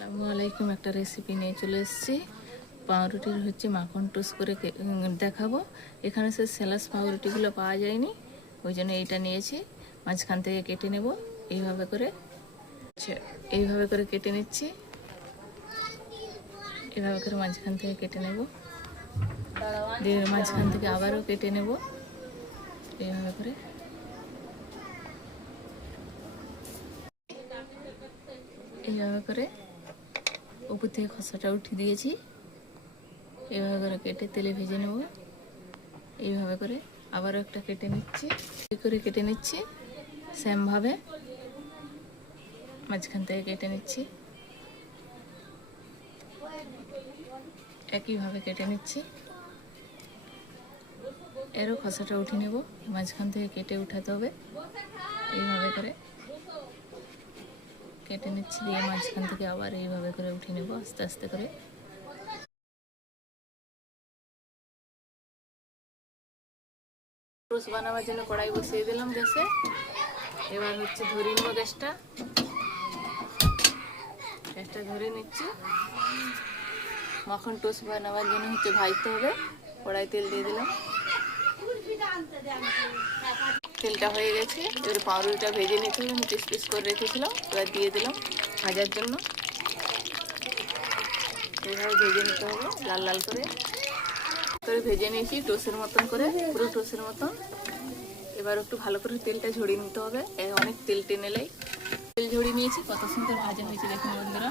আসসালামু আলাইকুম। একটা রেসিপি নিয়ে চলে এসেছি। পাউরুটির হচ্ছে মাখন টোস্ট করে দেখাবো। এখানে সে স্যালাস পাউরুটিগুলো পাওয়া যায়নি, ওই জন্য এইটা নিয়েছি। মাঝখান থেকে কেটে নেব এইভাবে করে। এইভাবে করে কেটে নিচ্ছি, এইভাবে করে মাঝখান থেকে কেটে নেব, দিয়ে মাঝখান থেকে আবারও কেটে নেব এইভাবে করে। এইভাবে করে উপর থেকে খোসাটা উঠিয়ে দিয়েছি। এইভাবে করে কেটে তেলে ভেজে নেব। এইভাবে করে আবারও একটা কেটে নিচ্ছি, কেটে নিচ্ছি সেমভাবে মাঝখান থেকে কেটে নিচ্ছি, একইভাবে কেটে নিচ্ছি। এরও খোসাটা উঠিয়ে নেব, মাঝখান থেকে কেটে উঠাতে হবে। এইভাবে করে কেটে নিচ্ছি, দিয়ে মাঝখান থেকে আবার এইভাবে করে উঠিয়ে নেব আস্তে আস্তে করে। টোস্ট বানাবার জন্য কড়াই বসিয়ে দিলাম গ্যাসে। এবার হচ্ছে ধরে নেব গ্যাসটা ধরে নিচ্ছি। মাখন টোস্ট বানাবার জন্য হচ্ছে ভাজতে হবে। কড়াই তেল দিয়ে দিলাম, তেলটা হয়ে গেছে। এবার পাউরুটিটা ভেজে নিতে হবে, আমি পিস পিস করে রেখেছিলাম, এবার দিয়ে দিলাম ভাজার জন্য। এইভাবে ভেজে নিতে হবে লাল লাল করে ভেজে নিয়েছি টোস্টের মতন করে, পুরো টোস্টের মতন। এবার একটু ভালো করে তেলটা ঝরিয়ে নিতে হবে, অনেক তেল টেনেলেই। তেল ঝরিয়ে নিয়েছি, কত সুন্দর ভাজা হয়েছে দেখুন বন্ধুরা।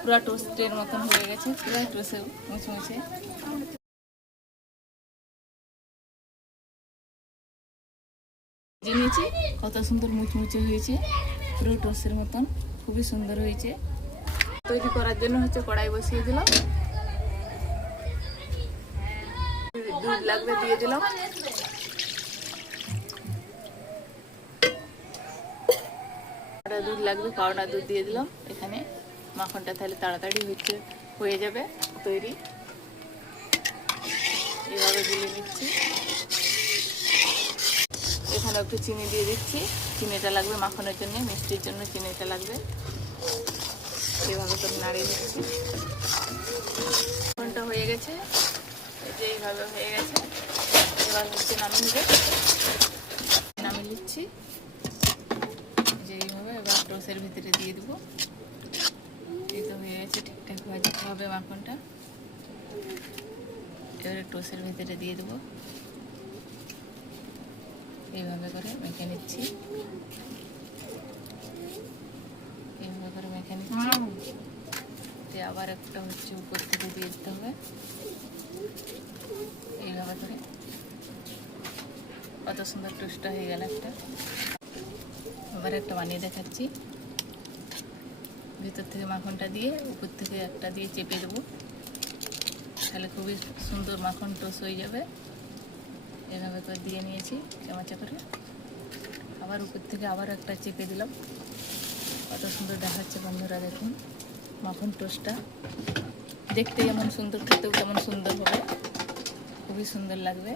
পুরো টোস্টের মতন হয়ে গেছে, পুরো টোস্টে মুচমুচে। ভেজে নিয়েছি, কত সুন্দর মুচমুচে হয়েছে, পুরো টোস্টের মতন, খুবই সুন্দর হয়েছে। তৈরি করার জন্য হচ্ছে কড়াই বসিয়ে দিলাম, দুধ লাগবে দিয়ে দিলাম। দুধ লাগবে, পাউডার দুধ দিয়ে দিলাম এখানে। মাখনটা তাহলে তাড়াতাড়ি হয়ে যাবে তৈরি। এভাবে গুলে নিচ্ছি। এখানে একটু চিনি দিয়ে দিচ্ছি, চিনিটা লাগবে মাখনের জন্য, মিষ্টির জন্য চিনিটা লাগবে। এভাবে করে নাড়িয়ে দিচ্ছি। মাখনটা হয়ে গেছে, যে এইভাবে হয়ে গেছে। এবার হচ্ছে নামিয়ে নিচ্ছি যে এইভাবে। এবার টোস্টের ভিতরে দিয়ে দেবো। এই তো হয়ে গেছে, ঠিকঠাক ভাজতে হবে মাখনটা। এবারে টোস্টের ভিতরে দিয়ে দেবো, এইভাবে করে মেখে নিচ্ছি। এইভাবে করে মেখে নিচ্ছি, আবার একটা হচ্ছে উপর থেকে দিয়ে দিতে হবে এইভাবে করে। কত সুন্দর টোস্টটা হয়ে গেল একটা। এবার একটা বানিয়ে দেখাচ্ছি। ভিতর থেকে মাখনটা দিয়ে উপর থেকে একটা দিয়ে চেপে দেবো, তাহলে খুবই সুন্দর মাখন টোস্ট হয়ে যাবে। এভাবে করে দিয়ে নিয়েছি চামচা করে। আবার উপর থেকে আবার একটা চেপে দিলাম। কত সুন্দর দেখাচ্ছে বন্ধুরা, দেখুন মাখন টোস্টটা। দেখতে যেমন সুন্দর, খেতেও তেমন সুন্দর হবে, খুবই সুন্দর লাগবে।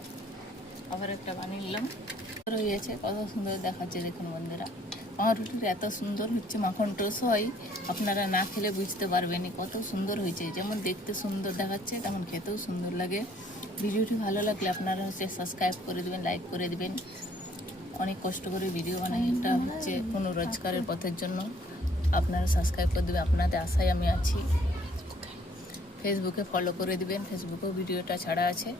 আবার একটা বানিয়ে নিলাম, হয়ে গেছে। কত সুন্দর দেখাচ্ছে দেখুন বন্ধুরা। পাউরুটির এত সুন্দর হচ্ছে মাখন টোস্ট হয়, আপনারা না খেলে বুঝতে পারবেন কত সুন্দর হয়েছে। যেমন দেখতে সুন্দর দেখাচ্ছে, তেমন খেতেও সুন্দর লাগে। ভিডিওটি ভালো লাগলে আপনারা হচ্ছে সাবস্ক্রাইব করে দেবেন, লাইক করে দেবেন। অনেক কষ্ট করে ভিডিও বানাই, এটা হচ্ছে কোনো রোজগারের পথের জন্য। আপনারা সাবস্ক্রাইব করে দেবেন, আপনাদের আশায় আমি আছি। ফেসবুকে ফলো করে দেবেন, ফেসবুকেও ভিডিওটা ছাড়া আছে।